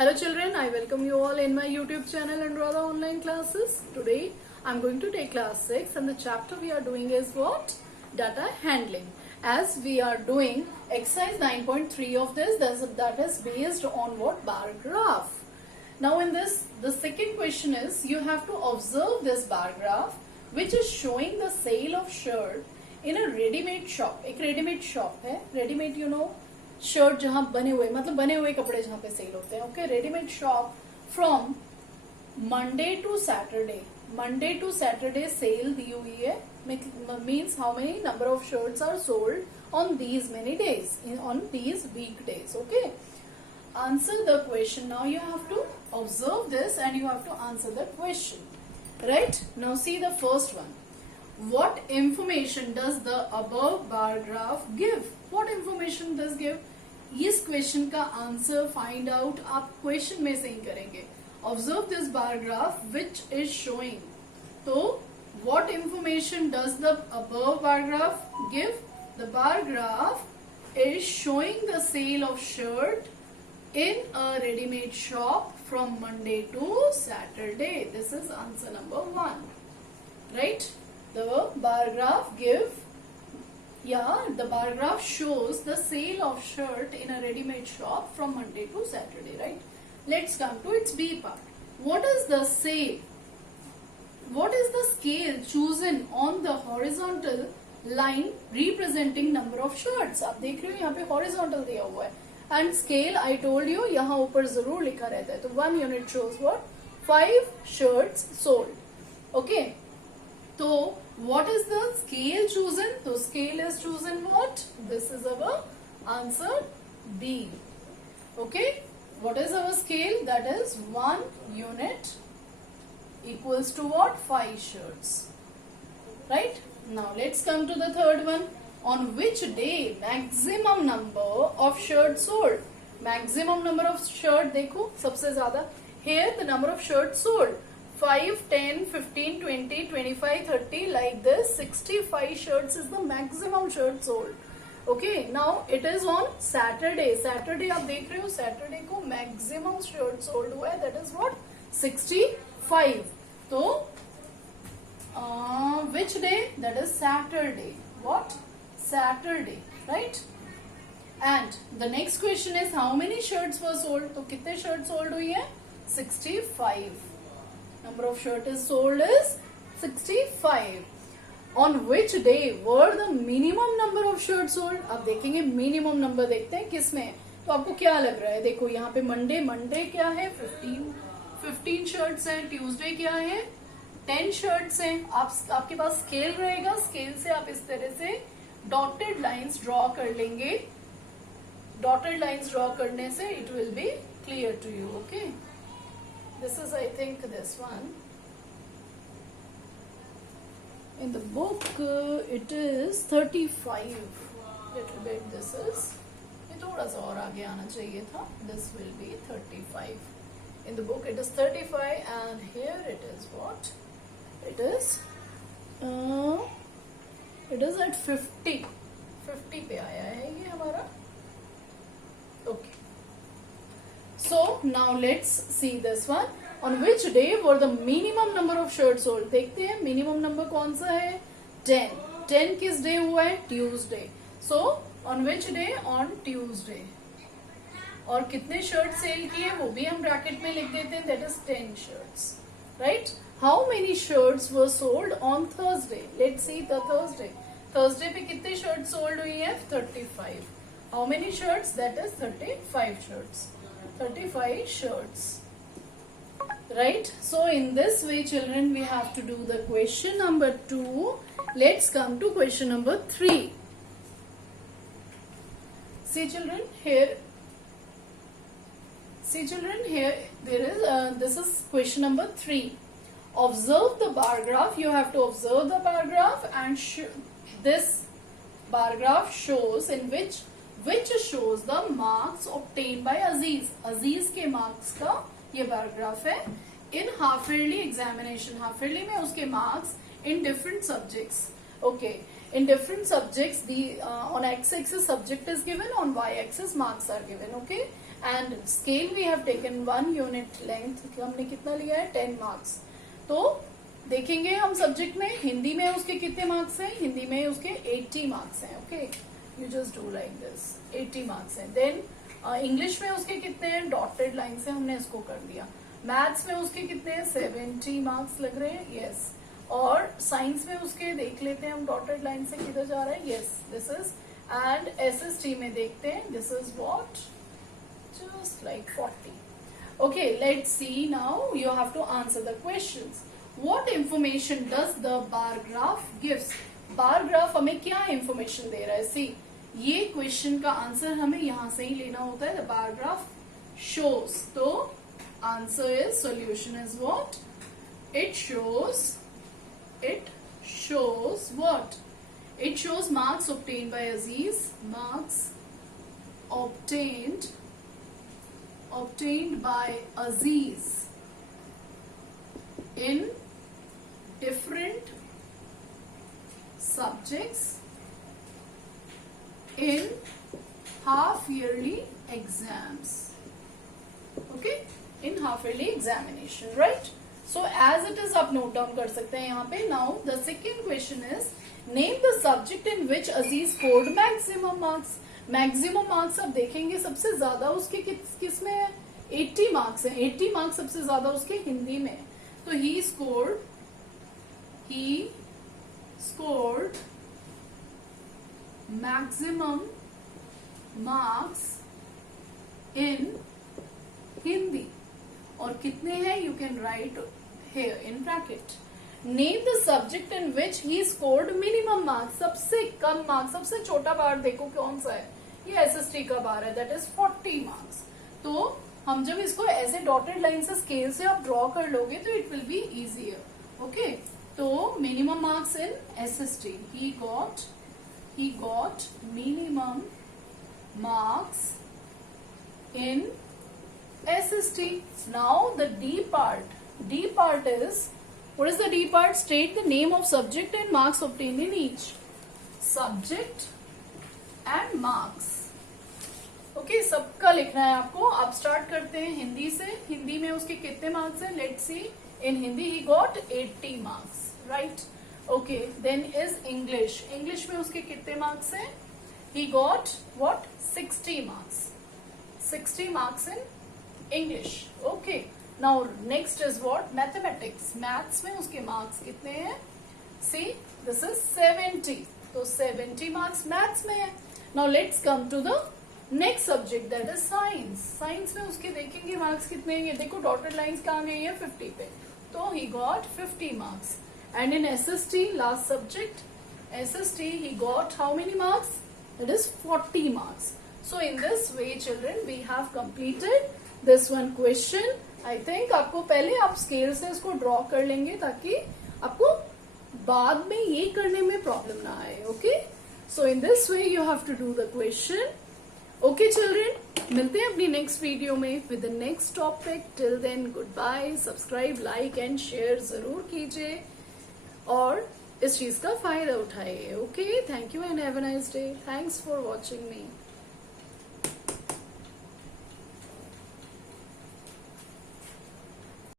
Hello children, I welcome you all in my YouTube channel Anuradha Online Classes. Today I am going to take class 6 and the chapter we are doing is what? Data handling. As we are doing exercise 9.3 of this, that is based on what? Bar graph. Now in this, the second question is you have to observe this bar graph which is showing the sale of shirt in a ready-made shop. एक ready-made shop है, ready-made you know, shirt जहां बने हुए मतलब बने हुए कपड़े जहां पे सेल होते हैं. Okay, readymade shop from Monday to Saturday sale दी हुई है. Means how many number of shirts are sold on these many days on these week days. Okay, answer the question. Now you have to observe this and you have to answer the question. Right, now see the first one. What information does the above bar graph give? What information does give? इस question का answer find out आप question में से ही करेंगे. Observe this bar graph which is showing. तो what information does the above bar graph give? The bar graph is showing the sale of shirt in a readymade shop from Monday to Saturday. This is answer number 1. Right, the bar graph the bar graph shows the sale of shirt in a ready-made shop from Monday to Saturday. Right, let's come to its B part. What is the sale? What is the scale chosen on the horizontal line representing number of shirts? आप देख रहे हो यहाँ पे horizontal दिया हुआ है and scale I told you यहाँ ऊपर जरूर लिखा रहता है. तो 1 unit shows what? 5 shirts sold. Okay, so what is the scale chosen? So scale is chosen what? This is our answer B. Okay, what is our scale? That is 1 unit equals to what? 5 shirts. Right, now let's come to the third one. On which day maximum number of shirts sold? Maximum number of shirt देखो सबसे ज्यादा. Here the number of shirts sold 5, 10, 15, 20, 25, 30 like this. 65 shirts is the maximum shirt sold. Okay, now it is on Saturday. Saturday आप देख रहे हो Saturday को maximum shirt sold हुआ है. That is what? 65. तो which day? That is Saturday. What? Saturday. Right? And the next question is how many shirts were sold? तो कितने shirts sold हुई है? 65. Number of shirt is sold is 65. On which day were the minimum number of shirts sold? अब देखेंगे minimum number देखते हैं किसमें. तो आपको क्या लग रहा है? देखो यहाँ पे मंडे क्या है? 15 शर्ट्स हैं. ट्यूसडे क्या है? 10 शर्ट्स हैं. आपके पास स्केल रहेगा. स्केल से आप इस तरह से डॉटेड लाइंस ड्रॉ कर लेंगे. डॉटेड लाइंस ड्रॉ करने से it will be clear to you. Okay, this is I think this one. In the book it is 35. Little bit this is. ये थोड़ा सा और आगे आना चाहिए था. This will be 35. In the book it is 35 and here it is what? It is at 50. 50 पे आया है ये हमारा. Okay. So now let's see this one. On which day were the minimum number of shirts sold? देखते हैं minimum number कौन सा है? 10. 10 किस डे हुआ है? Tuesday. So on which day? On Tuesday. और कितने शर्ट सेल किए वो भी हम ब्रैकेट में लिख देते हैं. That is 10 shirts. Right? How many shirts were sold on Thursday? Let's see the Thursday. Thursday पे कितने शर्ट सोल्ड हुई है? 35. How many shirts? That is 35 shirts. 35 shirts. Right, so in this way children we have to do the question number 2. Let's come to question number 3. See children here there is this is question number 3. Observe the bar graph. You have to observe the bar graph and this bar graph shows in which shows the marks obtained by Aziz. Aziz के marks का ये bar graph है. In half yearly examination, half yearly में उसके marks in different subjects. Okay, in different subjects. On x-axis subject is given, on y-axis marks are given. Okay, and scale we have taken 1 unit length, हमने कितना लिया है 10 marks. तो देखेंगे हम subject में, हिंदी में उसके कितने मार्क्स हैं, हिंदी में उसके 80 मार्क्स हैं। Okay, you just do like this, 80 marks हैं। देन इंग्लिश में उसके कितने हैं, डॉटेड लाइन से हमने इसको कर दिया। मैथ्स में उसके कितने हैं, 70 मार्क्स लग रहे हैं, यस। और साइंस में उसके देख लेते हैं हम, डॉटेड लाइन से किधर जा रहा है, yes this is. And SST में देखते हैं, this is what, just like 40। Okay, let's see now. You have to answer the questions. What information does the bar graph gives? Bar graph हमें क्या information दे रहा है? See, ये question का answer हमें यहाँ से ही लेना होता है. The bar graph shows. तो answer is, solution is what? It shows what? It shows marks obtained by Aziz. Marks obtained by Aziz in different subjects in half yearly exams. Okay, in half yearly examination, right? So as it is, आप note down कर सकते हैं यहाँ पे. Now the second question is, name the subject in which Aziz scored maximum marks. Maximum marks आप देखेंगे सबसे ज्यादा उसके किस में है, 80 मार्क्स है। 80 मार्क्स सबसे ज्यादा उसके हिंदी में है। तो he scored maximum marks in Hindi. और कितने हैं, you can write here in bracket. Name the subject in which he scored minimum marks. सबसे कम मार्क्स, सबसे छोटा बार देखो कौन सा है, ये एसएसटी का बार है, दैट इज 40 मार्क्स। तो हम जब इसको ऐसे डॉटेड लाइन से स्केल से आप ड्रॉ कर लोगे तो it will be easier. Okay, तो minimum marks in SST, he got minimum marks in SST. Now the D part. D part is, what is the D part? State the name of subject and marks obtained in each. Subject and marks. Okay, सबका लिखना है आपको। आप start करते हैं हिंदी से। हिंदी में उसके कितने मार्क्स हैं, let's see. In Hindi he got 80 marks, right? Okay, then is English. English में उसके कितने मार्क्स हैं, he got what, 60 marks. 60 marks in English. Okay, now next is what, mathematics. Maths में उसके मार्क्स कितने हैं, see this is 70. तो 70 marks maths में है। Now let's come to the next subject, that is science. Science में उसके देखेंगे मार्क्स कितने हैं, ये देखो डॉटेड लाइंस कहाँ गई है, 50 पे। तो he got 50 marks. And in SST, last subject, SST, he got how many marks? That is 40 marks. So in this way children, we have completed this one question. I think आपको पहले आप scale से इसको draw कर लेंगे ताकि आपको बाद में ये करने में प्रॉब्लम ना आए। Okay, so in this way you have to do the question. Okay children, मिलते हैं अपनी नेक्स्ट वीडियो में with the next topic. Till then good bye. Subscribe, like and share जरूर कीजिए और इस चीज का फायदा उठाइए। Okay, thank you and have a nice day. Thanks for watching me.